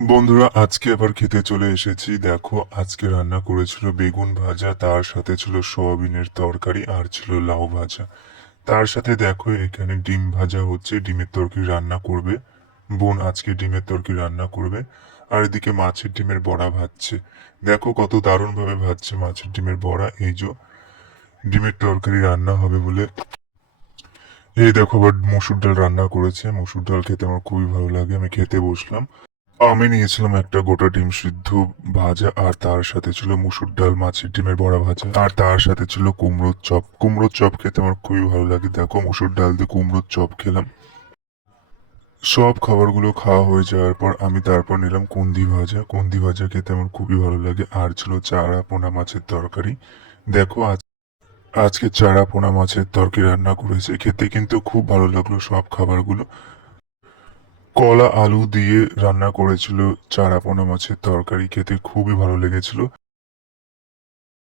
বন্ধুরা, আজকে আবার খেতে চলে এসেছি। দেখো, আজকে রান্না করেছিল বেগুন ভাজা, তার সাথে ছিল সয়াবিনের তরকারি আর ছিল লাউ ভাজা। তার সাথে দেখো এখানে ডিম ভাজা হচ্ছে, ডিমের তরকারি রান্না করবে বোন। আজকে ডিমের তরকারি রান্না করবে। আর এদিকে মাছের ডিমের বড়া ভাজছে। দেখো কত দারুণ ভাবে ভাজছে মাছের ডিমের বড়া। এই যে ডিমের তরকারি রান্না হবে বলে। এই দেখো আবার মসুর ডাল রান্না করেছে। মসুর ডাল খেতে আমার খুবই ভালো লাগে। আমি খেতে বসলাম। আমি নিয়েছিলাম একটা গোটা ডিম সিদ্ধ ভাজা, আর তার সাথে ছিল মুসুর ডাল, মাছের ডিমের বড়া ভাজা, আর তার সাথে ছিল কুমড়োর চপ। কুমড়োর চপ খেতে আমার খুবই ভালো লাগে। দেখো মুসুর ডাল দিয়ে কুমড়োর চপ খেলাম। সব খাবারগুলো খাওয়া হয়ে যাওয়ার পর আমি তারপর নিলাম কুন্দি ভাজা। কুন্দি ভাজা খেতে আমার খুবই ভালো লাগে। আর ছিল চারা পোনা মাছের তরকারি। দেখো আজকে চারা পোনা মাছের তরকারি রান্না করেছে। খেতে কিন্তু খুব ভালো লাগলো সব খাবারগুলো। কলা আলু দিয়ে রান্না করেছিল চারাপোনা মাছের তরকারি। খেতে খুবই ভালো লেগেছিল।